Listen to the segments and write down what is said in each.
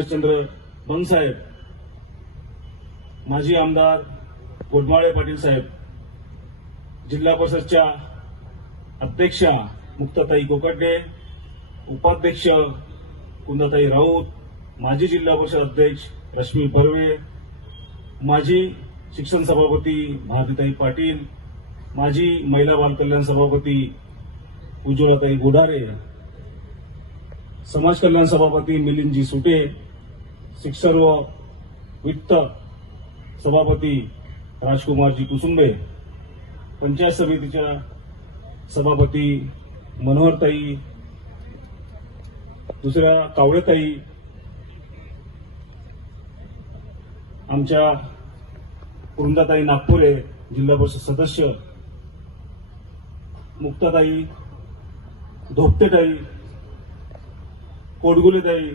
साहेब माजी आमदार गोडमाळे पाटील साहेब जिल्हा परिषदच्या अध्यक्षा मुक्ताताई कोकड्डे उपाध्यक्ष कुंदाताई राऊत माजी जिल्हा परिषद अध्यक्ष रश्मी बर्वे माजी शिक्षण सभापती भारतीताई पाटील माजी महिला बालकल्याण सभापती उज्ज्वलाताई गोडारे समाज कल्याण सभापती मिलिंदजी सुटे शिक्षण व वित्त सभापती राजकुमारजी कुसुंबे पंचायत समितीच्या सभापती मनोहरताई दुसऱ्या कावळेताई आमच्या वृंदाताई नागपुरे जिल्हा परिषद सदस्य मुक्ताताई धोपटेताई कोडगुलेताई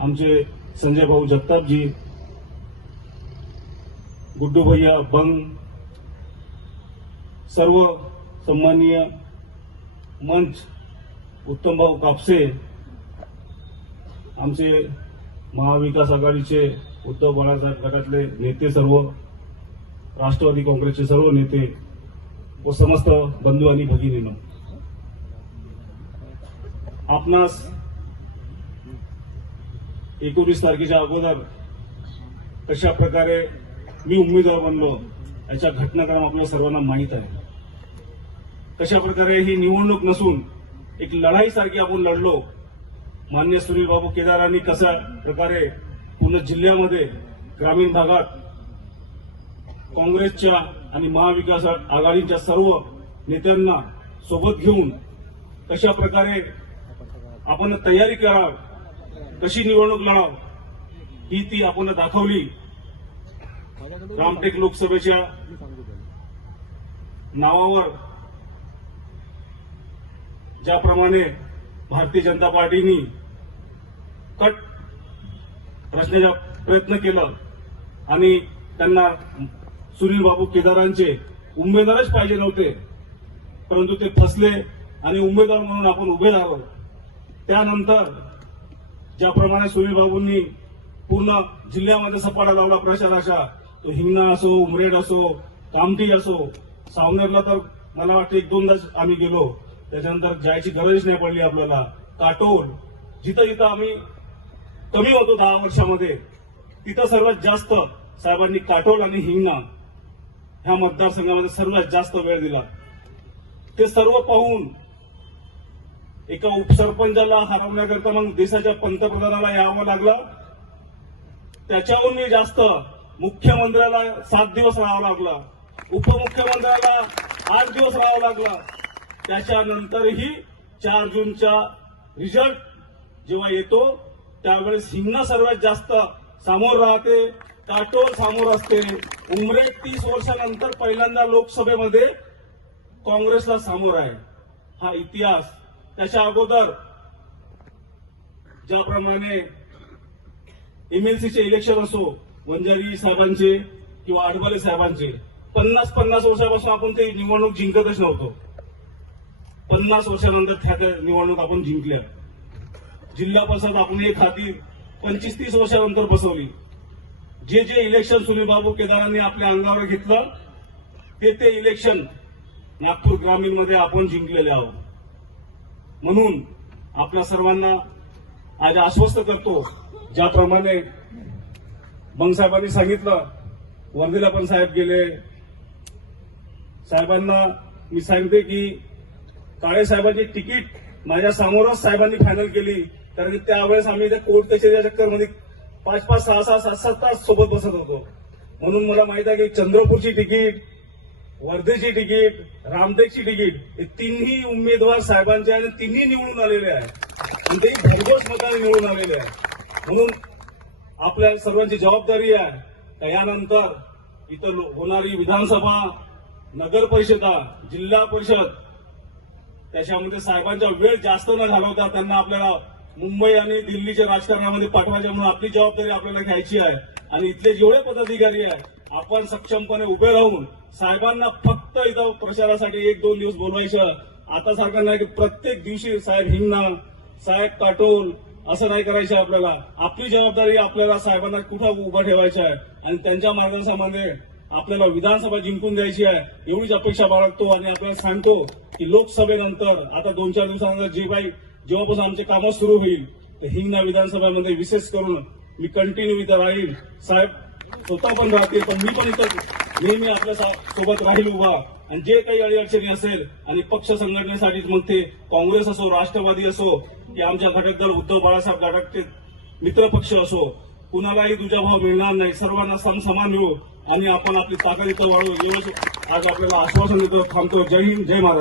आमचे संजय भाऊ जगतापजी गुड्डू भैया बंग सर्व सन्माननीय मंच उत्तम भाऊ कापसे आमचे महाविकास आघाडीचे उद्धव बाळासाहेब गटातले नेते सर्व राष्ट्रवादी काँग्रेसचे सर्व नेते व समस्त बंधू आणि भगिनीनं. आपणास एकोणीस तारखेच्या अगोदर कशा प्रकारे मी उमेदवार बनलो. याच्या घटनाक्रम आपल्या सर्वांना माहीत आहे. कशा प्रकारे ही निवडणूक नसून एक लढाईसारखी आपण लढलो. मान्य सुनील बाबू केदारांनी कशा प्रकारे पूर्ण जिल्ह्यामध्ये ग्रामीण भागात काँग्रेसच्या आणि महाविकास आघाडीच्या सर्व नेत्यांना सोबत घेऊन कशा प्रकारे आपण तयारी कराव कशी निवडणूक लढाव? ही ती आपण दाखवली. रामटेक लोकसभेच्या नावावर ज्याप्रमाणे भारतीय जनता पार्टीनी कट रचण्याचा प्रयत्न केला आणि त्यांना सुनील बाबू केदारांचे उमेदवारच पाहिजे नव्हते परंतु ते फसले आणि उमेदवार म्हणून आपण उभे राहिलो त्यानंतर ज्याप्रमाणे सुनील बाबूंनी पूर्ण जिल्ह्यामध्ये सपाटा लावला प्रचाराच्या तो हिंगणा असो उमरेड असो कामठी असो सावनेरला तर मला वाटतं एक दोनदाच आम्ही गेलो. त्याच्यानंतर जायची गरज नाही पडली आपल्याला. काटोल जिथं जिथं आम्ही कमी होतो दहा वर्षामध्ये तिथं सर्वात जास्त साहेबांनी काटोल आणि हिंगणा ह्या मतदारसंघामध्ये सर्वात जास्त वेळ दिला. ते सर्व पाहून एका उपसरपंचाला हरवण्याकरता मग देशाच्या पंतप्रधानाला यावं लागलं. त्याच्याहून जास्त मुख्यमंत्र्याला सात दिवस राहावं लागला. उपमुख्यमंत्र्याला आठ दिवस राहावं लागला. त्याच्यानंतरही चार जूनचा रिझल्ट जेव्हा येतो त्यावेळेस हिंगणा सर्वात जास्त सामोर राहते काटोल समोर असते. उमरेड तीस वर्षानंतर पहिल्यांदा लोकसभेमध्ये काँग्रेसला समोर आहे. हा इतिहास. त्याच्या अगोदर ज्याप्रमाणे एमएलसीचे इलेक्शन असो वंजारी साहेबांचे किंवा आडबाले साहेबांचे पन्नास पन्नास वर्षापासून आपण ते निवडणूक जिंकतच नव्हतो. पन्नास वर्षानंतर त्या त्या निवडणूक आपण जिंकल्या. जिल्हा परिषद आपण ही खाती पंचवीस तीस वर्षानंतर बसवली. जे जे इलेक्शन सुनील बाबू केदारांनी आपल्या अंगावर घेतलं ते ते इलेक्शन नागपूर ग्रामीणमध्ये आपण जिंकलेले आहोत. म्हणून आपल्या सर्वांना आज आश्वस्त करतो ज्याप्रमाणे बंगसाहेबांनी सांगितलं वर्धेला पण साहेब गेले. साहेबांना मी सांगते की काळे साहेबांची तिकीट माझ्या समोरच साहेबांनी फायनल केली. कारण की त्यावेळेस आम्ही त्या कोर्ट कचेरीच्या चक्करमध्ये पाच पाच सहा सहा सात सात तास सोबत बसत होतो. म्हणून मला माहीत आहे की चंद्रपूरची तिकीट वर्धेची तिकीट रामटेकची तिकीट हे तिन्ही उमेदवार साहेबांचे आणि तिन्ही निवडून आलेले आहे आणि तेही भरघोस मताने निवडून आलेले आहे म्हणून आपल्या सर्वांची जबाबदारी आहे. का यानंतर इथं होणारी विधानसभा नगर परिषदा जिल्हा परिषद त्याच्यामध्ये साहेबांचा वेळ जास्त न घालवता त्यांना आपल्याला मुंबई आणि दिल्लीच्या राजकारणामध्ये पाठवायच्या म्हणून आपली जबाबदारी आपल्याला घ्यायची आहे. आणि इथले जेवढे पदाधिकारी आहेत आपण सक्षमपणे उभे राहून साहेबांना फक्त इथं प्रचारासाठी एक दोन दिवस बोलवायचं. आता सारखं नाही की प्रत्येक दिवशी साहेब हिंगणा साहेब काटोल असं नाही करायचं आपल्याला. आपली जबाबदारी आपल्याला साहेबांना कुठं उभं ठेवायचं आहे? आणि त्यांच्या मार्गदर्शनामध्ये आपल्याला विधानसभा जिंकून द्यायची आहे एवढीच अपेक्षा बाळगतो आणि आपल्याला सांगतो की लोकसभेनंतर आता दोन चार दिवसानंतर जे काही जेव्हापासून आमचे कामं सुरू होईल ते हिंगणा विधानसभेमध्ये विशेष करून मी कंटिन्यू इथं राहील. साहेब स्वतः पण राहतील पण मी पण इथं नेहमी आपल्यासोबत राहील उभा. आणि जे काही अडीअडचणी असेल आणि पक्ष संघटनेसाठी मग ते काँग्रेस असो राष्ट्रवादी असो की आमच्या घटक दल उद्धव बाळासाहेब घटकचे मित्र पक्ष असो कुणालाही दुजाभाव मिळणार नाही. सर्वांना सम समान मिळू आणि आपण आपली ताकद इथं वाढवू. एवढंच आज आपल्याला आश्वासन देतो. थांबतो. जय हिंद जय महाराज